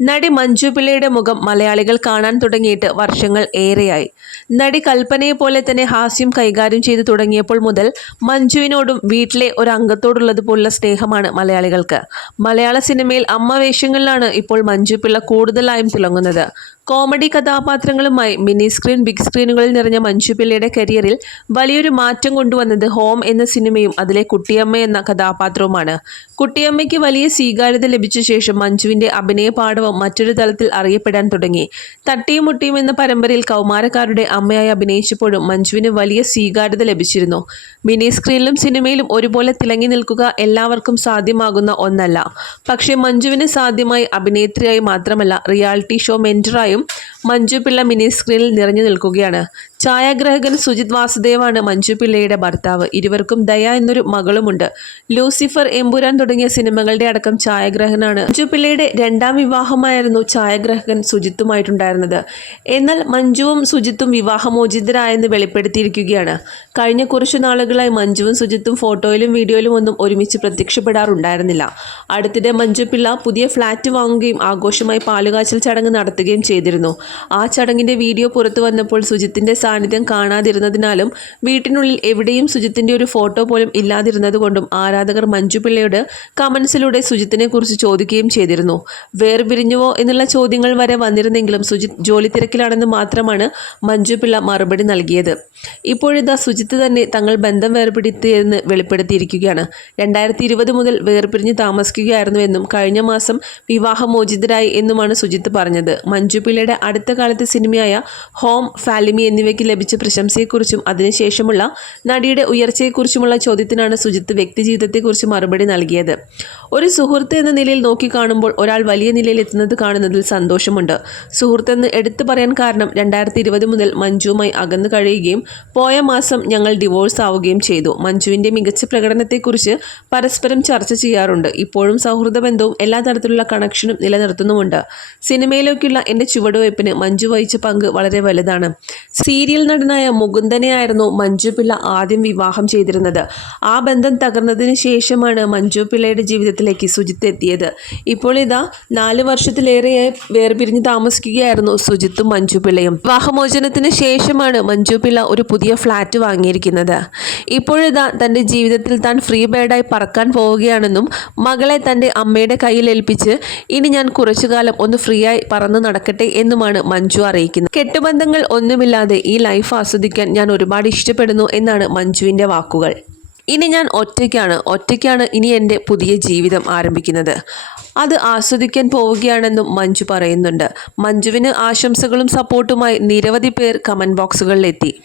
നടി മഞ്ജു പിള്ളയുടെ മുഖം മലയാളികൾ കാണാൻ തുടങ്ങിയിട്ട് വർഷങ്ങൾ ഏറെയായി. നടി കൽപ്പനയെ പോലെ തന്നെ ഹാസ്യം കൈകാര്യം ചെയ്തു തുടങ്ങിയപ്പോൾ മുതൽ മഞ്ജുവിനോടും വീട്ടിലെ ഒരു അംഗത്തോടുള്ളതുപോലുള്ള സ്നേഹമാണ് മലയാളികൾക്ക്. മലയാള സിനിമയിൽ അമ്മ വേഷങ്ങളിലാണ് ഇപ്പോൾ മഞ്ജു പിള്ള കൂടുതലായും തിളങ്ങുന്നത്. കോമഡി കഥാപാത്രങ്ങളുമായി മിനി സ്ക്രീൻ ബിഗ് സ്ക്രീനുകളിൽ നിറഞ്ഞ മഞ്ജു പിള്ളയുടെ കരിയറിൽ വലിയൊരു മാറ്റം കൊണ്ടുവന്നത് ഹോം എന്ന സിനിമയും അതിലെ കുട്ടിയമ്മ എന്ന കഥാപാത്രവുമാണ്. കുട്ടിയമ്മയ്ക്ക് വലിയ സ്വീകാര്യത ലഭിച്ച ശേഷം മഞ്ജുവിന്റെ അഭിനയ പാഠവും മറ്റൊരു തലത്തിൽ അറിയപ്പെടാൻ തുടങ്ങി. തട്ടിയും മുട്ടിയും എന്ന പരമ്പരയിൽ കൗമാരക്കാരുടെ അമ്മയായി അഭിനയിച്ചപ്പോഴും മഞ്ജുവിന് വലിയ സ്വീകാര്യത ലഭിച്ചിരുന്നു. മിനി സ്ക്രീനിലും സിനിമയിലും ഒരുപോലെ തിളങ്ങി നിൽക്കുക എല്ലാവർക്കും സാധ്യമാകുന്ന ഒന്നല്ല. പക്ഷേ മഞ്ജുവിന് സാധ്യമായി അഭിനേത്രിയായി മാത്രമല്ല റിയാലിറ്റി ഷോ മെന്ററായും മഞ്ജു പിള്ള മിനി സ്ക്രീനിൽ നിറഞ്ഞു നിൽക്കുകയാണ്. ഛായാഗ്രാഹകൻ സുജിത് വാസുദേവാണ് മഞ്ജു പിള്ളയുടെ ഭർത്താവ്. ഇരുവർക്കും ദയ എന്നൊരു മകളുമുണ്ട്. ലൂസിഫർ എമ്പുരാൻ തുടങ്ങിയ സിനിമകളുടെ അടക്കം ഛായാഗ്രഹനാണ്. മഞ്ജു പിള്ളയുടെ രണ്ടാം വിവാഹമായിരുന്നു ഛായാഗ്രാഹകൻ സുജിത്തുമായിട്ടുണ്ടായിരുന്നത്. എന്നാൽ മഞ്ജുവും സുജിത്തും വിവാഹമോചിതരായെന്ന് വെളിപ്പെടുത്തിയിരിക്കുകയാണ്. കഴിഞ്ഞ കുറച്ചു നാളുകളായി മഞ്ജുവും സുജിത്തും ഫോട്ടോയിലും വീഡിയോയിലും ഒന്നും ഒരുമിച്ച് പ്രത്യക്ഷപ്പെടാറുണ്ടായിരുന്നില്ല. അടുത്തിടെ മഞ്ജു പിള്ള പുതിയ ഫ്ളാറ്റ് വാങ്ങുകയും ആഘോഷമായി പാലുകാച്ചൽ ചടങ്ങ് നടത്തുകയും ചെയ്തിരുന്നു. ആ ചടങ്ങിന്റെ വീഡിയോ പുറത്തു വന്നപ്പോൾ സുജിത്തിന്റെ സാന്നിധ്യം കാണാതിരുന്നതിനാലും വീട്ടിനുള്ളിൽ എവിടെയും സുജിത്തിന്റെ ഒരു ഫോട്ടോ പോലും ഇല്ലാതിരുന്നതുകൊണ്ടും ആരാധകർ മഞ്ജു പിള്ളയോട് കമൻസിലൂടെ സുജിത്തിനെ കുറിച്ച് ചോദിക്കുകയും ചെയ്തിരുന്നു. വേർപിരിഞ്ഞുവോ എന്നുള്ള ചോദ്യങ്ങൾ വരെ വന്നിരുന്നെങ്കിലും സുജിത്ത് ജോലി തിരക്കിലാണെന്ന് മാത്രമാണ് മഞ്ജു പിള്ള മറുപടി നൽകിയത്. ഇപ്പോഴിതാ സുജിത്ത് തന്നെ തങ്ങൾ ബന്ധം വേർപെടുത്തിയെന്ന് വെളിപ്പെടുത്തിയിരിക്കുകയാണ്. രണ്ടായിരത്തി ഇരുപത് മുതൽ വേർപിരിഞ്ഞ് താമസിക്കുകയായിരുന്നുവെന്നും കഴിഞ്ഞ മാസം വിവാഹമോചിതരായി എന്നുമാണ് സുജിത്ത് പറഞ്ഞത്. മഞ്ജു പിള്ളയുടെ അടുത്ത കാലത്തെ സിനിമയായ ഹോം ഫാലിമി എന്നിവയ്ക്ക് ലഭിച്ച പ്രശംസയെക്കുറിച്ചും അതിനുശേഷമുള്ള നടിയുടെ ഉയർച്ചയെക്കുറിച്ചുമുള്ള ചോദ്യത്തിനാണ് സുജിത്ത് വ്യക്തിജീവിതത്തെക്കുറിച്ച് മറുപടി നൽകിയത്. ഒരു സുഹൃത്ത് എന്ന നിലയിൽ നോക്കിക്കാണുമ്പോൾ ഒരാൾ വലിയ നിലയിൽ എത്തുന്നത് കാണുന്നതിൽ സന്തോഷമുണ്ട്. സുഹൃത്തെന്ന് എടുത്തു പറയാൻ കാരണം രണ്ടായിരത്തി ഇരുപത് മുതൽ മഞ്ജുവുമായി അകന്നു കഴിയുകയും പോയ മാസം ഞങ്ങൾ ഡിവോഴ്സ് ആവുകയും ചെയ്തു. മഞ്ജുവിന്റെ മികച്ച പ്രകടനത്തെക്കുറിച്ച് പരസ്പരം ചർച്ച ചെയ്യാറുണ്ട്. ഇപ്പോഴും സൗഹൃദ ബന്ധവും എല്ലാ തരത്തിലുള്ള കണക്ഷനും നിലനിർത്തുന്നുമുണ്ട്. സിനിമയിലേക്കുള്ള എന്റെ ചുവടുവയ്പ്പിന് മഞ്ജു വഹിച്ച പങ്ക് വളരെ വലുതാണ്. സീരിയൽ നടനായ മുകുന്ദനെയായിരുന്നു മഞ്ജു പിള്ള ആദ്യം വിവാഹം ചെയ്തിരുന്നത്. ആ ബന്ധം തകർന്നതിന് ശേഷമാണ് മഞ്ജു പിള്ളയുടെ ജീവിതത്തിലേക്ക് സുജിത്ത് എത്തിയത്. ഇപ്പോൾ ഇതാ നാല് വർഷത്തിലേറെയായി വേർപിരിഞ്ഞ് താമസിക്കുകയായിരുന്നു സുജിത്തും മഞ്ജു പിള്ളയും. വിവാഹമോചനത്തിന് ശേഷമാണ് മഞ്ജു പിള്ള ഒരു പുതിയ ഫ്ലാറ്റ് വാങ്ങിയിരിക്കുന്നത്. ഇപ്പോഴിതാ തന്റെ ജീവിതത്തിൽ താൻ ഫ്രീ ബേർഡായി പറക്കാൻ പോവുകയാണെന്നും മകളെ തന്റെ അമ്മയുടെ കയ്യിൽ ഏൽപ്പിച്ച് ഇനി ഞാൻ കുറച്ചു കാലം ഒന്ന് ഫ്രീ ആയി പറന്ന് നടക്കട്ടെ എന്നുമാണ് മഞ്ജു അറിയിക്കുന്നത്. കെട്ടുബന്ധങ്ങൾ ഒന്നുമില്ലാതെ ഈ ലൈഫ് ആസ്വദിക്കാൻ ഞാൻ ഒരുപാട് ഇഷ്ടപ്പെടുന്നു എന്നാണ് മഞ്ജുവിന്റെ വാക്കുകൾ. ഇനി ഞാൻ ഒറ്റയ്ക്കാണ്. ഒറ്റയ്ക്കാണ് ഇനി എന്റെ പുതിയ ജീവിതം ആരംഭിക്കുന്നത്. അത് ആസ്വദിക്കാൻ പോവുകയാണെന്നും മഞ്ജു പറയുന്നുണ്ട്. മഞ്ജുവിന് ആശംസകളും സപ്പോർട്ടുമായി നിരവധി പേർ കമന്റ് ബോക്സുകളിലെത്തി